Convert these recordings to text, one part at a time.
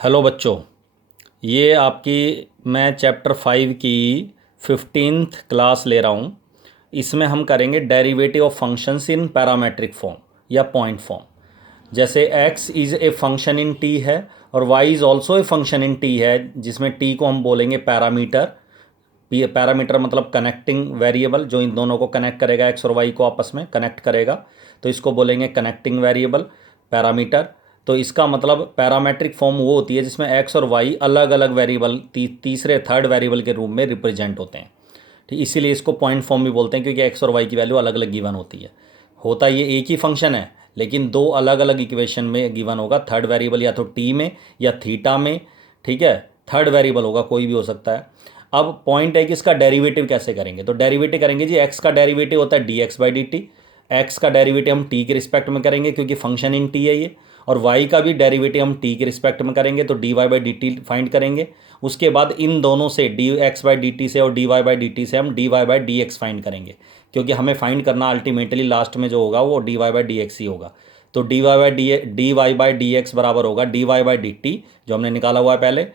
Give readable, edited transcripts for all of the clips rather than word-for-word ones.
Hello बच्चों, ये आपकी मैं चैप्टर 5 की 15th क्लास ले रहा हूँ। इसमें हम करेंगे derivative of functions in parametric form या पॉइंट फॉर्म। जैसे x is a function in t है और y is also a function in t है, जिसमें t को हम बोलेंगे पैरामीटर। पैरामीटर मतलब कनेक्टिंग वेरिएबल, जो इन दोनों को कनेक्ट करेगा, x और y को आपस में कनेक्ट करेगा, तो इसको बोलेंगे कनेक्टिंग वेरिएबल पैरामीटर। तो इसका मतलब पैरामेट्रिक फॉर्म वो होती है जिसमें x और y अलग अलग वेरिएबल तीसरे थर्ड वेरिएबल के रूप में रिप्रेजेंट होते हैं। ठीक, इसीलिए इसको पॉइंट फॉर्म भी बोलते हैं, क्योंकि x और y की वैल्यू अलग अलग गिवन होती है। होता ये एक ही फंक्शन है, लेकिन दो अलग अलग इक्वेशन में गिवन होगा। थर्ड वेरिएबल या तो t में या थीटा में। ठीक है, थर्ड वेरिएबल होगा, कोई भी हो सकता है। अब पॉइंट है कि इसका डेरिवेटिव कैसे करेंगे। तो डेरिवेटिव करेंगे जी, x का डेरिवेटिव होता है dx/dt। x का डेरिवेटिव हम t के रिस्पेक्ट में करेंगे क्योंकि फंक्शन इन t है ये। और y का भी डेरिवेटिव हम t के रिस्पेक्ट में करेंगे, तो dy/dt फाइंड करेंगे। उसके बाद इन दोनों से dx/dt से और dy/dt से हम dy/dx फाइंड करेंगे, क्योंकि हमें फाइंड करना अल्टीमेटली लास्ट में जो होगा वो dy/dx ही होगा। तो dy/dx बराबर होगा dy/dt, जो हमने निकाला हुआ है पहले,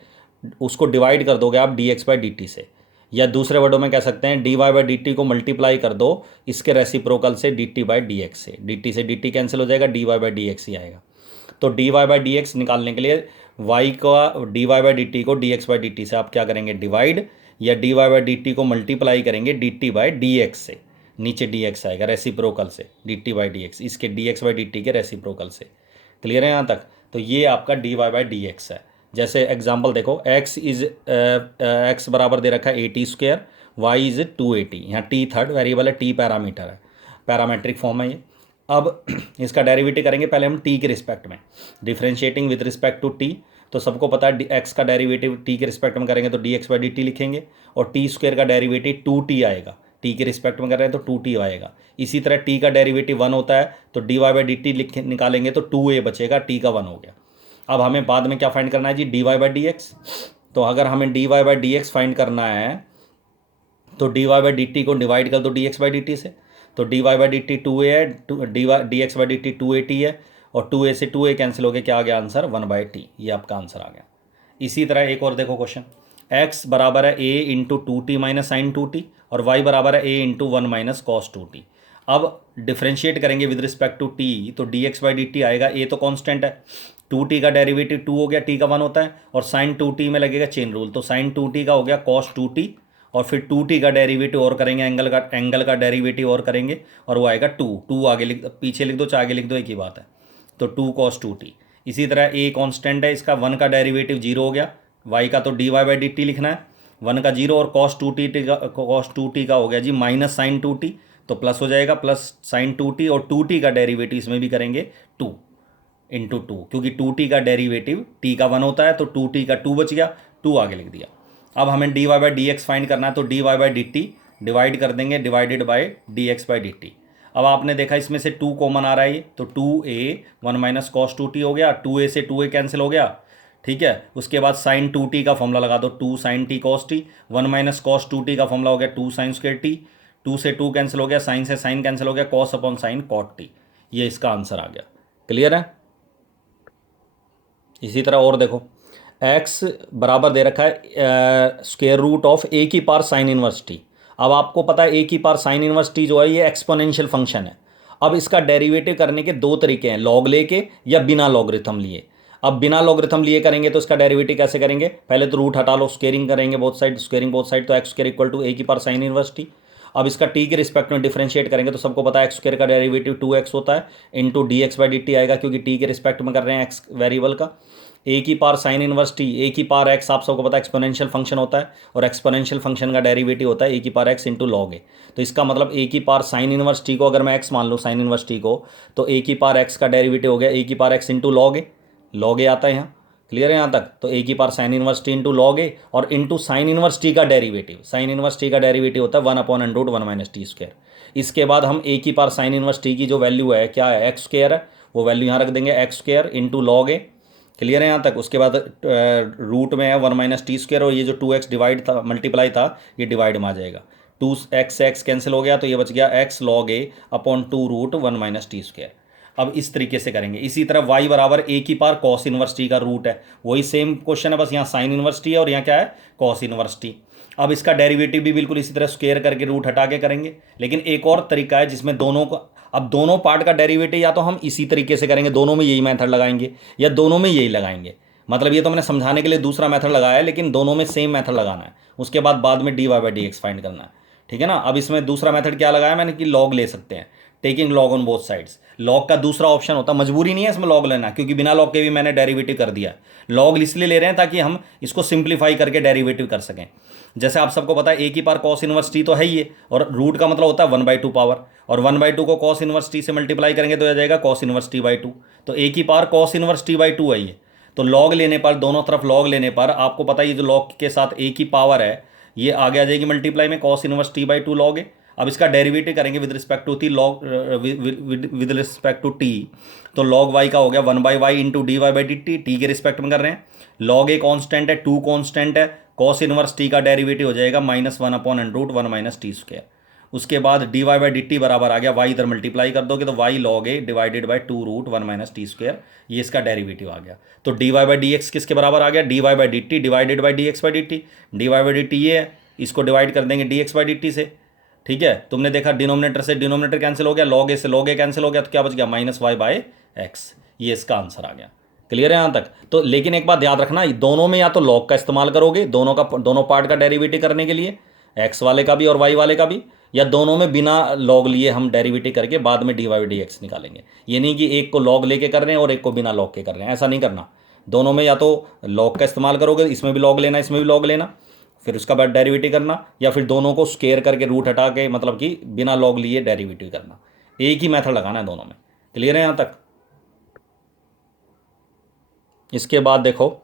उसको डिवाइड कर दोगे आप dx/dt से। या दूसरे वर्डों में कह सकते हैं dy/dt को मल्टीप्लाई कर दो इसके रेसिप्रोकल से dt/dx से। dt से dt कैंसिल हो जाएगा, dy/dx ही आएगा। तो dy/dx निकालने के लिए y का dy/dt को dx/dt से आप क्या करेंगे, डिवाइड, या dy/dt को मल्टीप्लाई करेंगे dt/dx से। नीचे dx आएगा रेसिप्रोकल से, dt/dx, इसके dx/dt के रेसिप्रोकल से। क्लियर है यहाँ तक? तो ये आपका dy/dx है। जैसे एग्जांपल देखो, x बराबर दे रखा है AT², y इज़ 2AT। यहाँ t थर्ड वेरिएबल है, t पैरामीटर है, पैरामेट्रिक फॉर्म है ये। अब इसका डेरिवेटिव करेंगे पहले हम t के रिस्पेक्ट में, differentiating with respect to t। तो सबको पता है x का डेरिवेटिव t के रिस्पेक्ट में करेंगे तो dx/dt लिखेंगे, और t² का डेरिवेटिव 2t आएगा। t के रिस्पेक्ट में कर रहे हैं तो 2t आएगा। इसी तरह t का डेरिवेटिव 1 होता है, तो dy/dt निकालेंगे तो 2a बचेगा, t का 1 हो गया। अब हमें बाद में क्या फाइंड करना है जी, dy/dx। तो अगर हमें dy/dx फाइंड करना है तो dy/dt को डिवाइड कर दो dx/dt से। तो dy/dt 2a है, dx/dt 2at है, और 2a से 2a कैंसिल हो गया, क्या आ गया आंसर, 1/t। ये आपका आंसर आ गया। इसी तरह एक और देखो क्वेश्चन, x बराबर है a into 2t minus sign 2t, और y बराबर है a into 1 minus cos 2t। अब डिफ्रेंशिएट करेंगे विद रिस्पेक्ट टू t, तो dx/dt आएगा, a तो कांस्टेंट है, 2t का डेरिवेटिव 2 हो गया, t का 1 होता है, और साइन 2t में लगेगा चेन रूल, तो साइन 2t का हो गया कॉस 2t, और फिर 2t का डेरिवेटिव और करेंगे, एंगल का डेरिवेटिव और करेंगे, और वो आएगा 2 आगे लिख, पीछे लिख दो चाहे आगे लिख दो, एक ही बात है। तो 2 cos 2t। इसी तरह a कांस्टेंट है, इसका 1 का डेरिवेटिव 0 हो गया, y का तो dy/dt लिखना है, 1 का 0, और cos 2t का हो गया जी माइनस साइन 2t, तो प्लस हो जाएगा, प्लस साइन 2t, और 2t का डेरिवेटिव इसमें भी करेंगे 2 इंटू 2, क्योंकि 2t का डेरिवेटिव t का 1 होता है, तो 2t का 2 बच गया, 2 आगे लिख दिया। अब हमें dy/dx फाइंड करना है, तो dy/dt डिवाइड कर देंगे डिवाइडेड बाय dx/dt। अब आपने देखा इसमें से 2 कॉमन आ रहा है ये, तो 2a 1 माइनस कॉस 2t हो गया, 2a से 2a कैंसिल हो गया। ठीक है, उसके बाद साइन 2t का फॉर्मूला लगा दो, 2 sine t cos t, 1 minus cos 2t का फॉर्मूला हो गया 2 साइन स्क्वायर t, 2 से 2 कैंसिल हो गया, साइन से साइन कैंसिल हो गया, cos upon sine cot t। ये इसका आंसर आ गया। क्लियर है? इसी तरह और देखो, x बराबर दे रखा है स्क्वायर रूट ऑफ a की पावर साइन इनवर्स t। अब आपको पता है a की पावर साइन इनवर्स t जो है ये एक्सपोनेंशियल फंक्शन है। अब इसका डेरिवेटिव करने के दो तरीके हैं, लॉग लेके या बिना लॉगरिथम लिए। अब बिना लॉगरिथम लिए करेंगे तो इसका डेरिवेटिव कैसे करेंगे, पहले तो रूट हटा लो, स्क्वेयरिंग करेंगे both side, squaring both side, तो x² इक्वल टू a की पावर साइन इनवर्स t। अब इसका t के रिस्पेक्ट में डिफरेंशिएट करेंगे तो सबको पता है x² का डेरिवेटिव 2x होता है, इंटू dx/dt आएगा, क्योंकि t के रिस्पेक्ट में कर रहे हैं x वेरिएबल का। ए की पावर साइन इनवर्स टी, ए की पावर एक्स आप सबको पता है एक्सपोनेंशियल फंक्शन होता है, और एक्सपोनेंशियल फंक्शन का डेरिवेटिव होता है ए की पावर एक्स इंटू लॉग ए। तो इसका मतलब ए की पावर साइन इनवर्स टी को अगर मैं एक्स मान लूँ, साइन इनवर्स टी को, तो ए की पावर एक्स का डेरिवेटिव हो गया ए की पावर एक्स इंटू लॉग ए। लॉग ए आता है यहाँ। क्लियर है यहाँ तक? तो ए की power sine inverse t into log a, और इंटू साइन इनवर्स टी का डेरिवेटिव, साइन इनवर्स टी का डेरिवेटिव होता है 1/√1 माइनस टी स्क्वायर। इसके बाद हम ए की पावर साइन इनवर्स टी की जो वैल्यू है, क्या है, x² है, वो वैल्यू यहाँ रख देंगे x² इंटू लॉग ए। क्लियर है यहाँ तक? उसके बाद रूट में है 1 माइनस टी स्क्वायर, और ये जो 2x डिवाइड था, मल्टीप्लाई था, ये डिवाइड में आ जाएगा, 2x से x कैंसिल हो गया, तो ये बच गया x log a upon 2√1 minus t square. अब इस तरीके से करेंगे। इसी तरह y बराबर a की पावर cos इनवर्स t का रूट है, वही सेम क्वेश्चन है, बस यहाँ साइन इनवर्स t है और यहाँ क्या है cos इनवर्स t। अब इसका डेरिवेटिव भी बिल्कुल इसी तरह स्क्वायर करके रूट हटा के करेंगे, लेकिन एक और तरीका है जिसमें दोनों को, अब दोनों पार्ट का डेरिवेटिव या तो हम इसी तरीके से करेंगे, दोनों में यही मेथड लगाएंगे, या दोनों में यही लगाएंगे। मतलब ये तो मैंने समझाने के लिए दूसरा मेथड लगाया है, लेकिन दोनों में सेम मेथड लगाना है, उसके बाद में dy by d x find करना है, ठीक है ना। अब इसमें दूसरा मेथड क्या लगाया मैंने कि लॉग ले सकते हैं, taking log on both sides. Log का दूसरा ऑप्शन होता, मजबूरी नहीं है इसमें लॉग लेना, क्योंकि बिना लॉग के भी मैंने डेरिवेटिव कर दिया। लॉग इसलिए ले रहे हैं ताकि हम इसको सिंप्लीफाई करके डेरिवेटिव कर सकें। जैसे आप सबको पता है ए की पावर कॉस इनवर्स टी तो है ही है, और रूट का मतलब होता है 1/2 पावर, और 1/2 को कॉस इनवर्स टी से मल्टीप्लाई करेंगे तो आ जाएगा कॉस इनवर्स टी/2। तो ए की पावर कॉस इनवर्स टी/2 है ये। तो लॉग लेने पर, दोनों तरफ लॉग लेने पर आपको पता है ये जो लॉग के साथ ए की पावर है ये आगे आ जाएगी मल्टीप्लाई में कॉस इनवर्स टी/2 लॉग है। अब इसका डेरिवेटिव करेंगे with respect to t, log with respect to t, तो लॉग वाई का हो गया 1/y into d y by d t, t के रिस्पेक्ट में कर रहे हैं। लॉग ए कॉन्स्टेंट है, टू कॉन्स्टेंट है, कॉस इनवर्स टी का डेरिवेटिव हो जाएगा -1/√1 माइनस टी स्क्वायर। उसके बाद d y by d t बराबर आ गया, वाई इधर मल्टीप्लाई कर दोगे तो y log A divided by 2√1 minus t square, ये इसका डेरिवेटिव आ गया। तो d y by d x किसके बराबर आ गया, d y by d t divided by d x by d t. D y by d t ये है, इसको डिवाइड कर देंगे d x by d t से, ठीक है। तुमने देखा डिनोमिनेटर से डिनोमिनेटर कैंसिल हो गया, लॉग ए से लॉग ए कैंसिल हो गया, तो क्या बच गया -y बाई एक्स, ये इसका आंसर आ गया। क्लियर है यहाँ तक। तो लेकिन एक बात याद रखना, दोनों में या तो लॉग का इस्तेमाल करोगे दोनों पार्ट का डेरिवेटिव करने के लिए, एक्स वाले का भी और वाई वाले का भी, या दोनों में बिना लॉग लिए हम डेरिवेटिव करके बाद में डी वाई डी एक्स निकालेंगे। ये नहीं कि एक को लॉग लेके कर रहे हैं और एक को बिना लॉग के कर रहे हैं, ऐसा नहीं करना। दोनों में या तो लॉग का इस्तेमाल करोगे, इसमें भी लॉग लेना इसमें भी लॉग लेना, फिर उसका बाद डेरिवेटिव करना, या फिर दोनों को स्क्वायर करके रूट हटा के मतलब कि बिना लॉग लिए डेरिवेटिव करना। एक ही मेथड लगाना है दोनों में। क्लियर है यहाँ तक। इसके बाद देखो,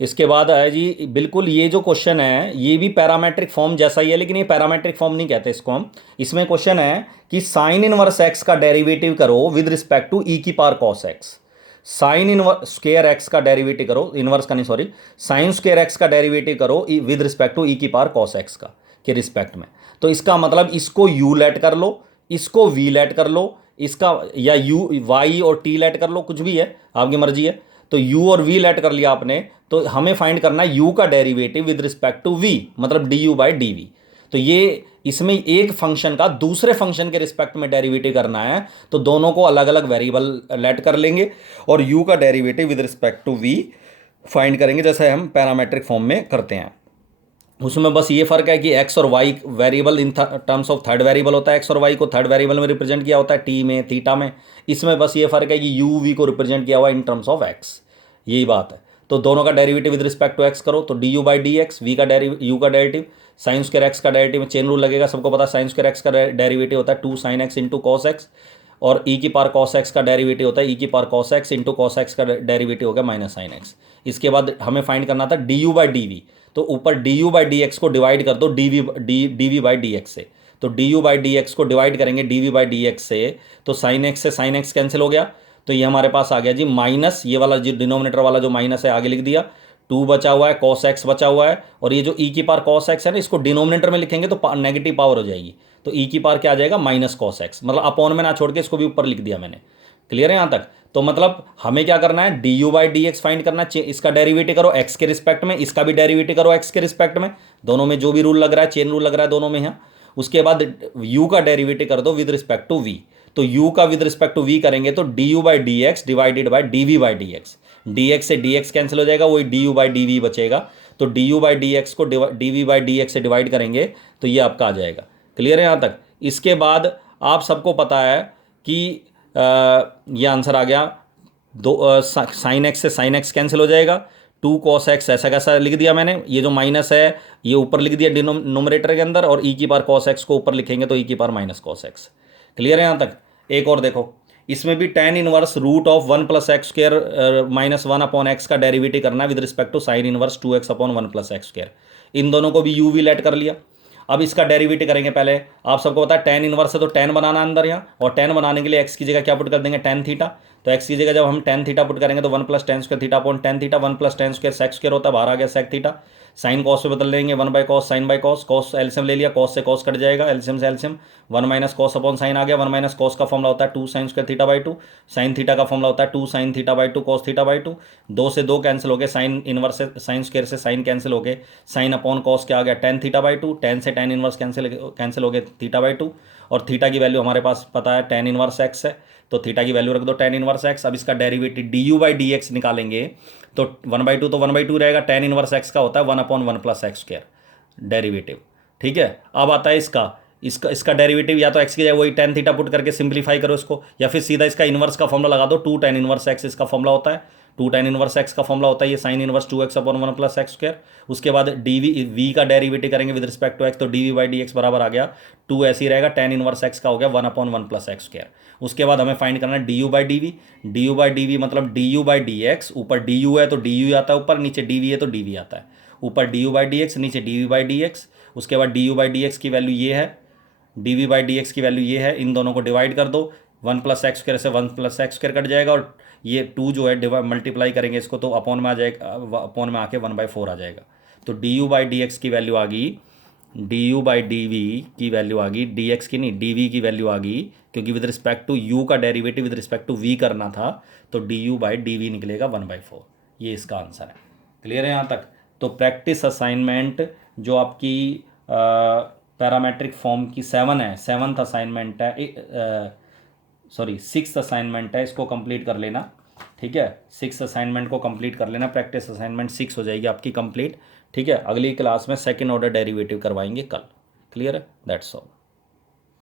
इसके बाद है जी बिल्कुल ये जो क्वेश्चन है ये भी पैरामेट्रिक फॉर्म जैसा ही है, लेकिन ये पैरामेट्रिक फॉर्म नहीं कहते इसको हम। इसमें क्वेश्चन है कि साइन इनवर्स एक्स का डेरिवेटिव करो विद रिस्पेक्ट टू ई की power cos x. Sine inverse square x का डेरिवेटिव करो, इनवर्स का नहीं सॉरी, साइन स्क्वायर एक्स का डेरिवेटिव करो विद रिस्पेक्ट टू ई की पावर कॉस एक्स का के रिस्पेक्ट में। तो इसका मतलब इसको यू लेट कर लो, इसको वी लेट कर लो, इसका या यू वाई और टी लेट कर लो, कुछ भी है आपकी मर्जी है। तो u और v लेट कर लिया आपने, तो हमें फाइंड करना है u का derivative with respect to v, मतलब du बाई डी वी। तो ये इसमें एक फंक्शन का दूसरे फंक्शन के रिस्पेक्ट में डेरिवेटिव करना है, तो दोनों को अलग अलग वेरिएबल लेट कर लेंगे और u का derivative with respect to v find करेंगे, जैसे हम पैरामेट्रिक फॉर्म में करते हैं। उसमें बस ये फर्क है कि x और y variable in terms of third variable होता है, x और y को थर्ड वेरिएबल में रिप्रेजेंट किया होता है t में थीटा में। इसमें बस ये फर्क है कि u v को रिप्रेजेंट किया हुआ है इन टर्म्स ऑफ x, यही बात है। तो दोनों का derivative with respect to x करो, तो d u by d x, v का u का डेरिवेटिव, साइन स्क्वायर एक्स का डेरिवेटिव में चेन रूल लगेगा, सबको पता है साइन स्क्वायर एक्स का डेरिवेटिव होता है 2 sin x into cos x, और ई की पावर कॉस एक्स का डेरिवेटिव होता है ई की power cos x into cos x का डेरिवेटिव हो गया माइनस साइन एक्स। इसके बाद हमें फाइंड करना था d u by d v, तो ऊपर d u by d x को डिवाइड कर दो d v by d x से। तो d u by d x को डिवाइड करेंगे d v by d x से, तो साइन एक्स से साइन एक्स कैंसिल हो गया, तो ये हमारे पास आ गया जी माइनस, ये वाला जो डिनोमिनेटर वाला जो माइनस है आगे लिख दिया, 2 बचा हुआ है, कॉस एक्स बचा हुआ है, और ये जो ई की पावर कॉस एक्स है ना, इसको डिनोमिनेटर में लिखेंगे तो नेगेटिव पावर हो जाएगी, तो ई की पावर क्या आ जाएगा माइनस कॉस एक्स, मतलब अपॉन में ना छोड़ के इसको भी ऊपर लिख दिया मैंने। क्लियर है यहाँ तक। तो मतलब हमें क्या करना है, D u by d x find करना है, इसका डेरिवेटिव करो एक्स के रिस्पेक्ट में, इसका भी डेरिवेटिव करो एक्स के रिस्पेक्ट में, दोनों में जो भी रूल लग रहा है, चेन रूल लग रहा है दोनों में यहाँ। उसके बाद यू का डेरिवेटिव कर दो विद रिस्पेक्ट टू वी, तो u का विद रिस्पेक्ट टू v करेंगे तो d u by d x divided by d v by d x, d x से डी एक्स कैंसिल हो जाएगा, वही d u by d v बचेगा, तो d u by d x को d v by d x से divide करेंगे तो ये आपका आ जाएगा। क्लियर है यहाँ तक। इसके बाद आप सबको पता है कि ये आंसर आ गया, दो साइन एक्स से साइन एक्स कैंसिल हो जाएगा, 2 cos x ऐसा कैसा लिख दिया मैंने, ये जो माइनस है ये ऊपर लिख दिया डिनोमिनेटर के अंदर, और ई की पावर cos x को ऊपर लिखेंगे तो ई की power minus cos x। Clear है यहाँ तक। एक और देखो, इसमें भी tan inverse root of 1 plus x square minus 1 upon x का डेरिवेटिव करना है with respect to sine inverse 2x upon 1 plus x square. इन दोनों को भी यू वी लेट कर लिया। अब इसका डेरिवेटिव करेंगे, पहले आप सबको पता है tan इनवर्स है तो tan बनाना अंदर यहाँ, और tan बनाने के लिए x की जगह क्या पुट कर देंगे tan थीटा, तो एक्स की जगह जब हम टेन थीटा पुट करेंगे तो 1 + tan square theta upon tan theta, 1 + tan square sec square होता है, बाहर आ गया सेक थीटा। साइन कॉस पे बदल लेंगे, 1/cos sine by cos, cos एल्सियम ले लिया, कॉस से कॉस कट जाएगा, एल्सियम से एल्सियम, 1 - cos अपॉन साइन आ गया, 1 - cos का फॉर्मूला होता है 2 sin square theta by 2, sine theta का फॉर्मूला होता है 2 sin theta by 2 cos theta by 2, 2 से 2 कैंसिल हो गए, साइन इनवर्स से साइन स्क्वायर से साइन कैंसिल हो गए, साइन अपॉन कॉस क्या आ गया tan थीटा बाई 2, tan से tan इनवर्स कैंसिल हो गए थीटा बाई 2, और थीटा की वैल्यू हमारे पास पता है tan इनवर्स x है, तो थीटा की वैल्यू रख दो tan इनवर्स x। अब इसका डेरिवेटिव du/dx निकालेंगे तो 1/2 तो 1/2 रहेगा, tan इनवर्स x का होता है 1/1 + x² डेरिवेटिव। ठीक है, अब आता है इसका इसका इसका डेरिवेटिव, या तो x की जगह वही tan थीटा पुट करके सिंप्लीफाई करो इसको, या फिर सीधा इसका इनवर्स का फॉर्मूला लगा दो, 2 tan इनवर्स x इसका फॉर्मूला होता है, 2 tan इनवर्स x का फॉर्मूला होता है ये साइन इनवर्स 2x/1 + x²। उसके बाद v का डेरिवेटिव करेंगे विद रिस्पेक्ट टू x, तो dv/dx बराबर आ गया 2 ऐसे ही रहेगा, tan इनवर्स x का हो गया 1/1 + x²। उसके बाद हमें फाइंड करना है du/dv, du/dv मतलब du/dx, ऊपर du है तो du आता है ऊपर, नीचे dv है तो dv आता है, ऊपर du/dx नीचे dv/dx। उसके बाद du/dx की वैल्यू ये है, dv/dx की वैल्यू ये है, इन दोनों को डिवाइड कर दो, 1 + x² से 1 + x² कट जाएगा, और ये 2 जो है मल्टीप्लाई करेंगे इसको तो अपॉन में आ जाएगा, अपॉन में आके 1/4 आ जाएगा। तो du/dx की वैल्यू आ गई, du/dv की वैल्यू आ गई, dx की नहीं dv की वैल्यू आ गई, क्योंकि विद रिस्पेक्ट टू u का derivative with respect to v करना था, तो du/dv निकलेगा 1/4। ये इसका आंसर है। क्लियर है यहाँ तक? तो प्रैक्टिस असाइनमेंट जो आपकी पैरामेट्रिक फॉर्म की 7 है, 7th असाइनमेंट है, सॉरी 6th असाइनमेंट है, इसको कंप्लीट कर लेना। ठीक है, 6th असाइनमेंट को कंप्लीट कर लेना, प्रैक्टिस असाइनमेंट 6 हो जाएगी आपकी कंप्लीट। ठीक है, अगली क्लास में सेकंड ऑर्डर डेरिवेटिव करवाएंगे कल। क्लियर है? That's all.